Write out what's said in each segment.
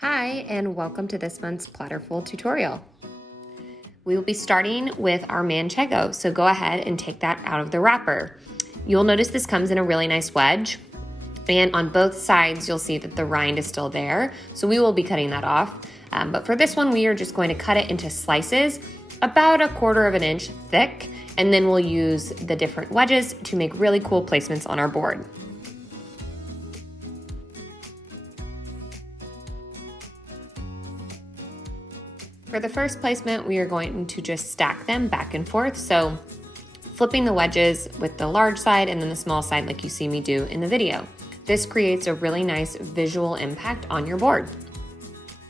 Hi, and welcome to this month's Platterful tutorial. We will be starting with our manchego, so go ahead and take that out of the wrapper. You'll notice this comes in a really nice wedge, and on both sides you'll see that the rind is still there, so we will be cutting that off. But for this one, we are just going to cut it into slices about 1/4 of an inch thick, and then we'll use the different wedges to make really cool placements on our board. For the first placement, we are going to just stack them back and forth. So flipping the wedges with the large side and then the small side like you see me do in the video. This creates a really nice visual impact on your board.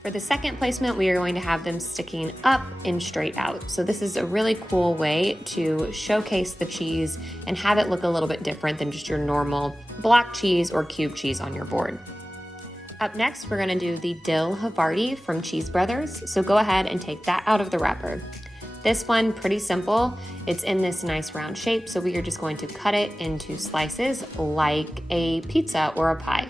For the second placement, we are going to have them sticking up and straight out. So this is a really cool way to showcase the cheese and have it look a little bit different than just your normal block cheese or cube cheese on your board. Up next, we're gonna do the dill Havarti from Cheese Brothers. So go ahead and take that out of the wrapper. This one, pretty simple. It's in this nice round shape, so we are just going to cut it into slices like a pizza or a pie.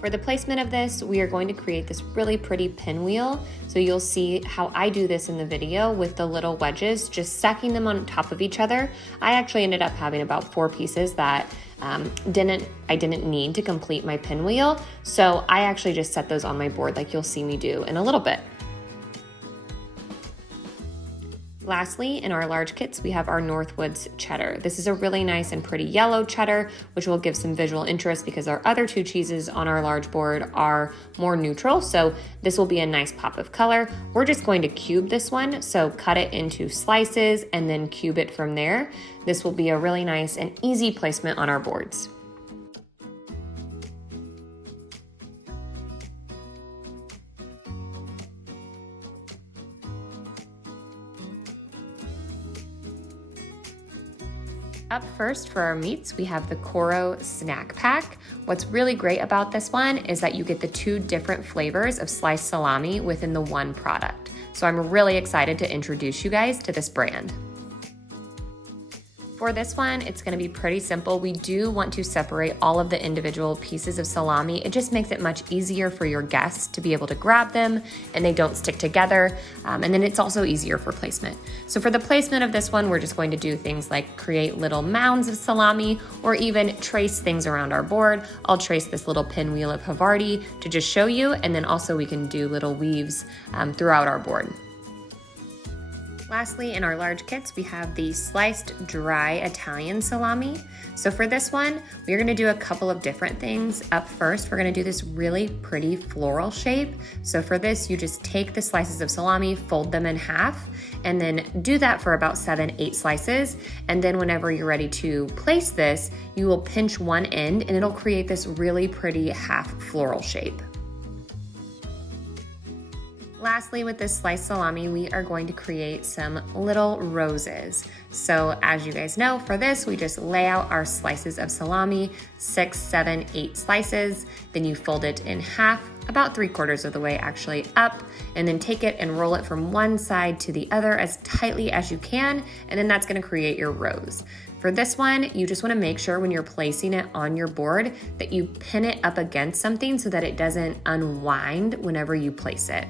For the placement of this, we are going to create this really pretty pinwheel. So you'll see how I do this in the video with the little wedges, just stacking them on top of each other. I actually ended up having about 4 pieces that I didn't need to complete my pinwheel. So I actually just set those on my board like you'll see me do in a little bit. Lastly, in our large kits, we have our Northwoods cheddar. This is a really nice and pretty yellow cheddar, which will give some visual interest because our other 2 cheeses on our large board are more neutral. So this will be a nice pop of color. We're just going to cube this one. So cut it into slices and then cube it from there. This will be a really nice and easy placement on our boards. Up first for our meats, we have the Coro Snack Pack. What's really great about this one is that you get the 2 different flavors of sliced salami within the one product. So I'm really excited to introduce you guys to this brand. For this one, it's gonna be pretty simple. We do want to separate all of the individual pieces of salami. It just makes it much easier for your guests to be able to grab them and they don't stick together. And then it's also easier for placement. So for the placement of this one, we're just going to do things like create little mounds of salami or even trace things around our board. I'll trace this little pinwheel of Havarti to just show you, and then also we can do little weaves throughout our board. Lastly, in our large kits, we have the sliced dry Italian salami. So for this one, we're gonna do a couple of different things. Up first, we're gonna do this really pretty floral shape. So for this, you just take the slices of salami, fold them in half, and then do that for about 7-8 slices. And then whenever you're ready to place this, you will pinch one end and it'll create this really pretty half floral shape. Lastly, with this sliced salami, we are going to create some little roses. So as you guys know, for this, we just lay out our slices of salami, 6, 7, 8 slices. Then you fold it in half, about 3/4 of the way actually up, and then take it and roll it from one side to the other as tightly as you can. And then that's gonna create your rose. For this one, you just wanna make sure when you're placing it on your board that you pin it up against something so that it doesn't unwind whenever you place it.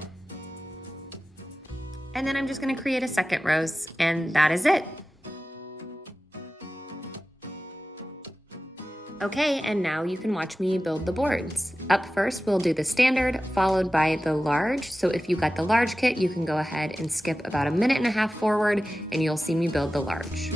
And then I'm just gonna create a second rose, and that is it. Okay, and now you can watch me build the boards. Up first, we'll do the standard, followed by the large. So if you got the large kit, you can go ahead and skip about 1.5 minutes forward, and you'll see me build the large.